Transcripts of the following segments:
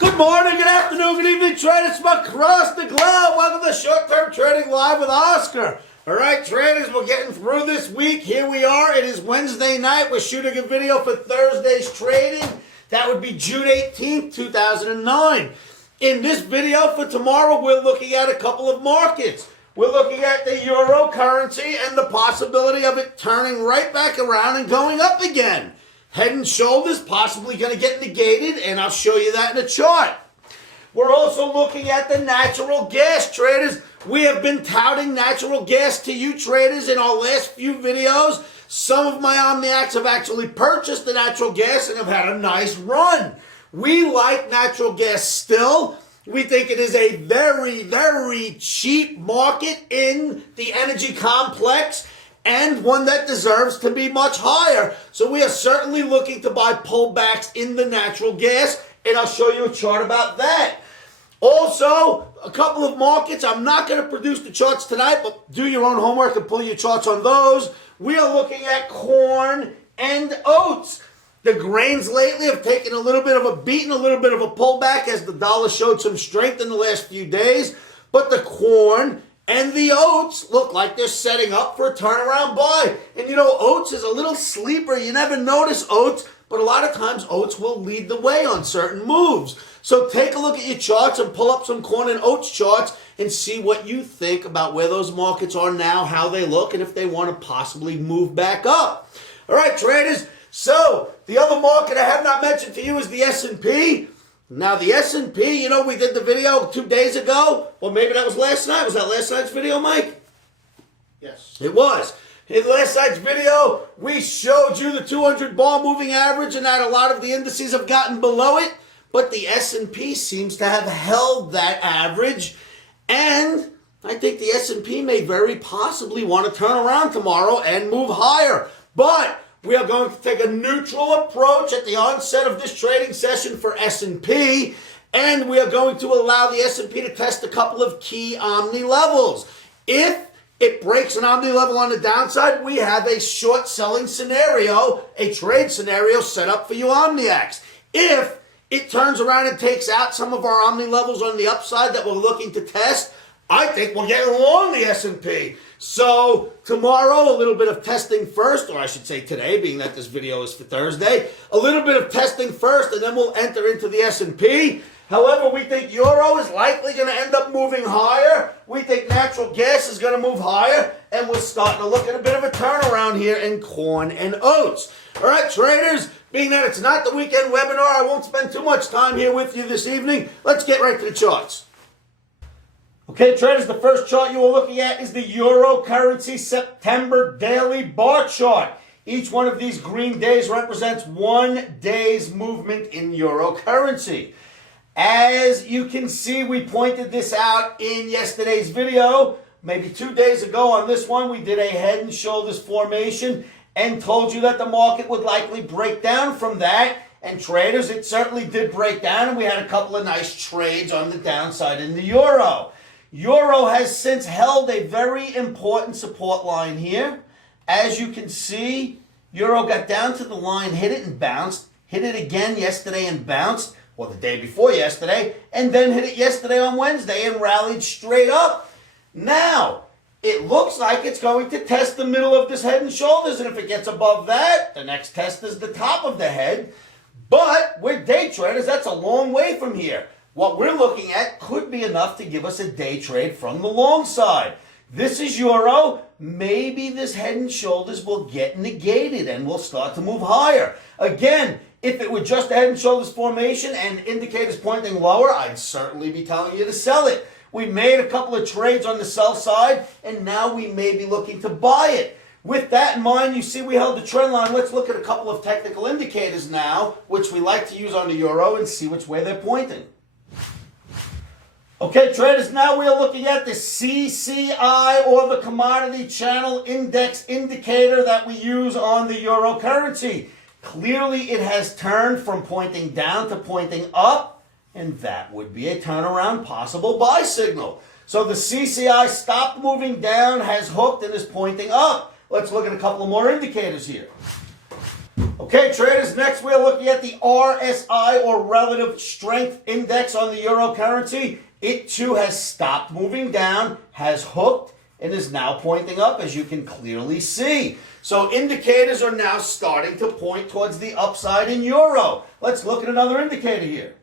Good morning, good afternoon, good evening, traders from across the globe. Welcome to Short-Term Trading Live with Oscar. All right, traders, we're getting through this week. Here we are. It is Wednesday night. We're shooting a video for Thursday's trading. That would be June 18th, 2009. In this video for tomorrow, we're looking at a couple of markets. We're looking at the euro currency and the possibility of it turning right back around and going up again. Head and shoulders possibly going to get negated, and I'll show you that in a chart. We're also looking at the natural gas, traders. We have been touting natural gas to you traders in our last few videos. Some of my Omniacs have actually purchased the natural gas and have had a nice run. We like natural gas still. We think it is a very, very cheap market in the energy complex, and one that deserves to be much higher. So we are certainly looking to buy pullbacks in the natural gas, and I'll show you a chart about that. Also, a couple of markets. I'm not going to produce the charts tonight, but do your own homework and pull your charts on those. We are looking at corn and oats. The grains lately have taken a little bit of a beating, a little bit of a pullback as the dollar showed some strength in the last few days. But the corn and the oats look like they're setting up for a turnaround buy. And you know, oats is a little sleeper. You never notice oats, but a lot of times oats will lead the way on certain moves. So take a look at your charts and pull up some corn and oats charts and see what you think about where those markets are now, how they look, and if they want to possibly move back up. All right, traders. So the other market I have not mentioned to you is the S&P. Now, the S&P, you know, we did the video 2 days ago. Or maybe that was last night. Was that last night's video, Mike? Yes. It was. In last night's video, we showed you the 200 bar moving average and that a lot of the indices have gotten below it. But the S&P seems to have held that average. And I think the S&P may very possibly want to turn around tomorrow and move higher. But we are going to take a neutral approach at the onset of this trading session for S&P, and we are going to allow the S&P to test a couple of key Omni levels. If it breaks an Omni level on the downside, we have a short selling scenario, a trade scenario set up for you Omniacs. If it turns around and takes out some of our Omni levels on the upside that we're looking to test, I think we'll get along the S&P. So tomorrow, a little bit of testing first, or I should say today, being that this video is for Thursday, a little bit of testing first, and then we'll enter into the S&P. However, we think euro is likely going to end up moving higher. We think natural gas is going to move higher, and we're starting to look at a bit of a turnaround here in corn and oats. All right, traders, being that it's not the weekend webinar, I won't spend too much time here with you this evening. Let's get right to the charts. Okay, traders, the first chart you are looking at is the euro currency September daily bar chart. Each one of these green days represents 1 day's movement in euro currency. As you can see, we pointed this out in yesterday's video. Maybe 2 days ago on this one, we did a head and shoulders formation and told you that the market would likely break down from that. And traders, it certainly did break down, and we had a couple of nice trades on the downside in the euro. Euro has since held a very important support line here. As you can see, euro got down to the line, hit it and bounced, hit it again yesterday and bounced, or the day before yesterday, and then hit it yesterday on Wednesday and rallied straight up. Now, it looks like it's going to test the middle of this head and shoulders, and if it gets above that, the next test is the top of the head. But we're day traders, that's a long way from here. What we're looking at could be enough to give us a day trade from the long side. This is euro. Maybe this head and shoulders will get negated and we'll start to move higher. Again, if it were just a head and shoulders formation and indicators pointing lower, I'd certainly be telling you to sell it. We made a couple of trades on the sell side, and now we may be looking to buy it. With that in mind, you see we held the trend line. Let's look at a couple of technical indicators now, which we like to use on the euro, and see which way they're pointing. Okay, traders, now we are looking at the CCI, or the Commodity Channel Index indicator that we use on the euro currency. Clearly, it has turned from pointing down to pointing up, and that would be a turnaround possible buy signal. So the CCI stopped moving down, has hooked, and is pointing up. Let's look at a couple of more indicators here. Okay, traders, next we're looking at the RSI, or Relative Strength Index, on the euro currency. It too has stopped moving down, has hooked, and is now pointing up, as you can clearly see. So indicators are now starting to point towards the upside in euro. Let's look at another indicator here.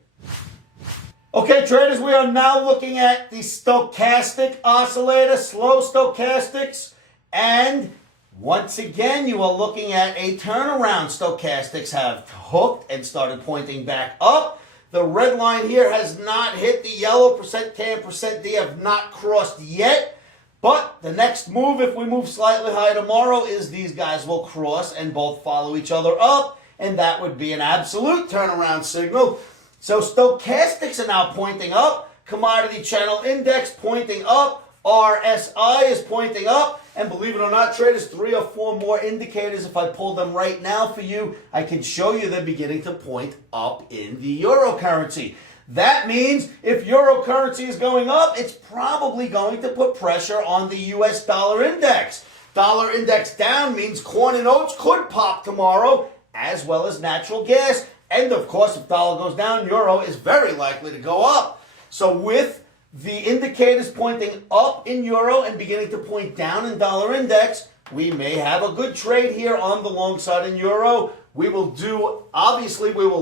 Okay, traders, we are now looking at the stochastic oscillator, slow stochastics, and once again, you are looking at a turnaround. Stochastics have hooked and started pointing back up. The red line here has not hit the yellow. Percent K and percent D have not crossed yet. But the next move, if we move slightly higher tomorrow, is these guys will cross and both follow each other up. And that would be an absolute turnaround signal. So stochastics are now pointing up. Commodity channel index pointing up. RSI is pointing up, and believe it or not, traders, 3 or 4 more indicators, if I pull them right now for you, I can show you they're beginning to point up in the euro currency. That means if euro currency is going up, it's probably going to put pressure on the US dollar index. Dollar index down means corn and oats could pop tomorrow, as well as natural gas. And of course, if dollar goes down, euro is very likely to go up. So with the indicators pointing up in euro and beginning to point down in dollar index, we may have a good trade here on the long side in euro. We will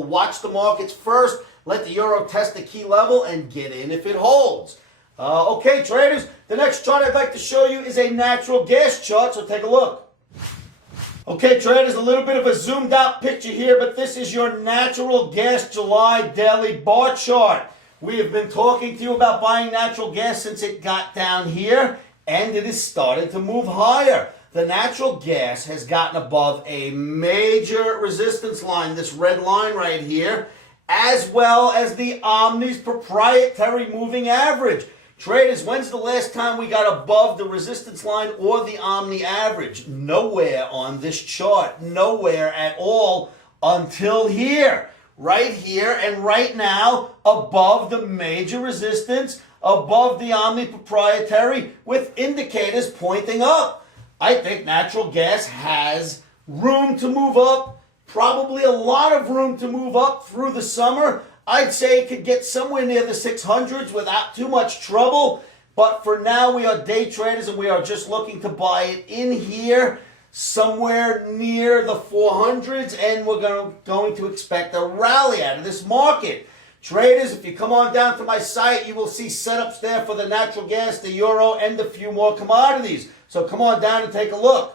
watch the markets first, let the euro test the key level, and get in if it holds. Okay, traders, the next chart I'd like to show you is a natural gas chart, so take a look. Okay, traders, a little bit of a zoomed out picture here, but this is your natural gas July daily bar chart. We have been talking to you about buying natural gas since it got down here, and it has started to move higher. The natural gas has gotten above a major resistance line, this red line right here, as well as the Omni's proprietary moving average. Traders, when's the last time we got above the resistance line or the Omni average? Nowhere on this chart. Nowhere at all until here. Right here and right now, above the major resistance, above the Omni proprietary, with indicators pointing up. I think natural gas has room to move up, probably a lot of room to move up through the summer. I'd say it could get somewhere near the 600s without too much trouble. But for now, we are day traders and we are just looking to buy it in here, somewhere near the 400s, and we're going to expect a rally out of this market. Traders, if you come on down to my site, you will see setups there for the natural gas, the euro, and a few more commodities. So come on down and take a look.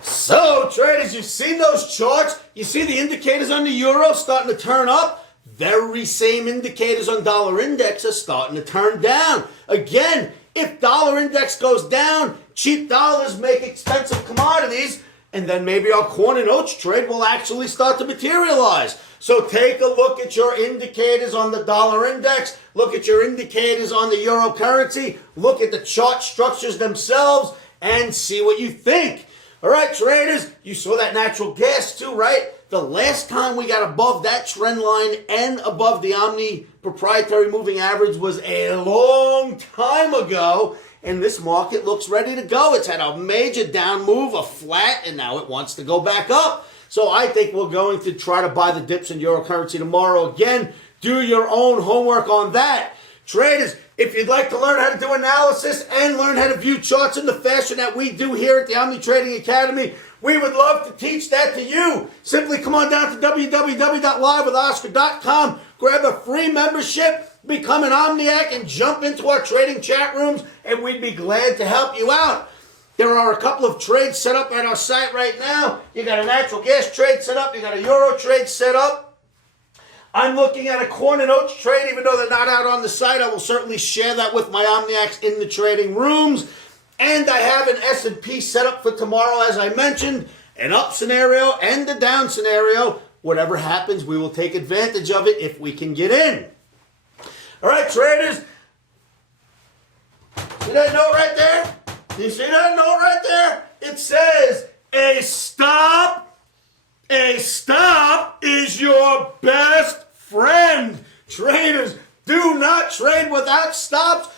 So, traders, you've seen those charts. You see the indicators on the euro starting to turn up. Very same indicators on dollar index are starting to turn down. Again, if dollar index goes down, cheap dollars make expensive commodities, and then maybe our corn and oats trade will actually start to materialize. So take a look at your indicators on the dollar index, look at your indicators on the euro currency, look at the chart structures themselves, and see what you think. All right, traders, you saw that natural gas too, right? The last time we got above that trend line and above the Omni proprietary moving average was a long time ago, and this market looks ready to go. It's had a major down move, a flat, and now it wants to go back up. So I think we're going to try to buy the dips in euro currency tomorrow. Again, do your own homework on that. Traders, if you'd like to learn how to do analysis and learn how to view charts in the fashion that we do here at the Omni Trading Academy, we would love to teach that to you. Simply come on down to www.livewithoscar.com, grab a free membership, become an Omniac, and jump into our trading chat rooms, and we'd be glad to help you out. There are a couple of trades set up at our site right now. You got a natural gas trade set up. You got a euro trade set up. I'm looking at a corn and oats trade, even though they're not out on the site. I will certainly share that with my Omniacs in the trading rooms. And I have an S&P set up for tomorrow, as I mentioned, an up scenario and a down scenario. Whatever happens, we will take advantage of it if we can get in. All right, traders. See that note right there? You see that note right there? It says, a stop is your best friend. Traders, do not trade without stops.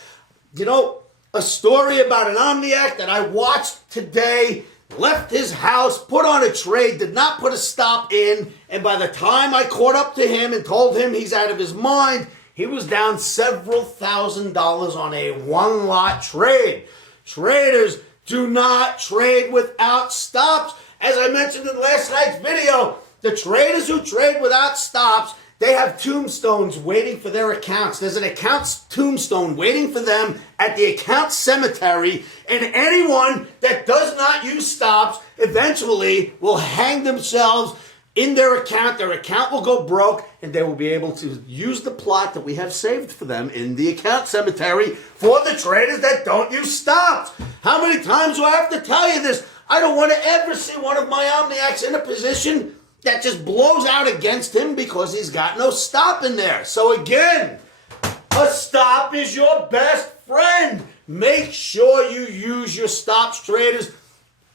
You know, a story about an Omniac that I watched today left his house, put on a trade, did not put a stop in, and by the time I caught up to him and told him he's out of his mind, he was down several $1,000s on a one-lot trade. Traders do not trade without stops. As I mentioned in last night's video, the traders who trade without stops, they have tombstones waiting for their accounts. There's an accounts tombstone waiting for them at the account cemetery, and anyone that does not use stops eventually will hang themselves in their account. Their account will go broke, and they will be able to use the plot that we have saved for them in the account cemetery for the traders that don't use stops. How many times do I have to tell you this? I don't want to ever see one of my Omniacs in a position that just blows out against him because he's got no stop in there. So again, a stop is your best friend. Make sure you use your stops, traders.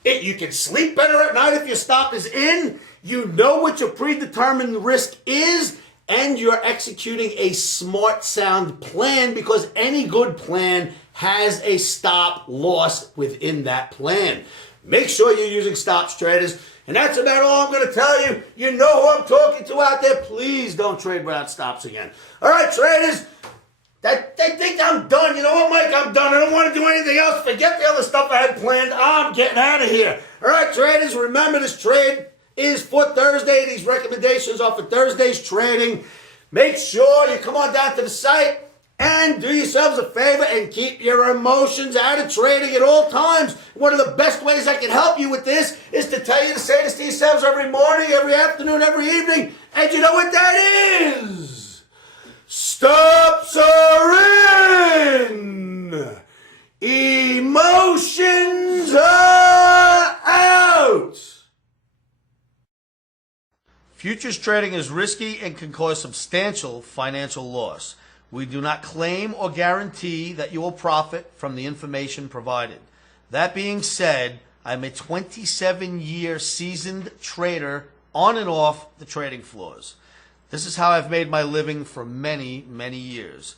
You can sleep better at night if your stop is in. You know what your predetermined risk is, and you're executing a smart, sound plan, because any good plan has a stop loss within that plan. Make sure you're using stops, traders. And that's about all I'm going to tell you. You know who I'm talking to out there. Please don't trade without stops again. All right, traders. They think I'm done. You know what, Mike? I'm done. I don't want to do anything else. Forget the other stuff I had planned. I'm getting out of here. All right, traders. Remember, this trade is for Thursday. These recommendations are for Thursday's trading. Make sure you come on down to the site and do yourselves a favor and keep your emotions out of trading at all times. One of the best ways I can help you with this is to tell you to say this to yourselves every morning, every afternoon, every evening. And you know what that is? Stops are in. Emotions are out. Futures trading is risky and can cause substantial financial loss. We do not claim or guarantee that you will profit from the information provided. That being said, I'm a 27-year seasoned trader on and off the trading floors. This is how I've made my living for many, many years.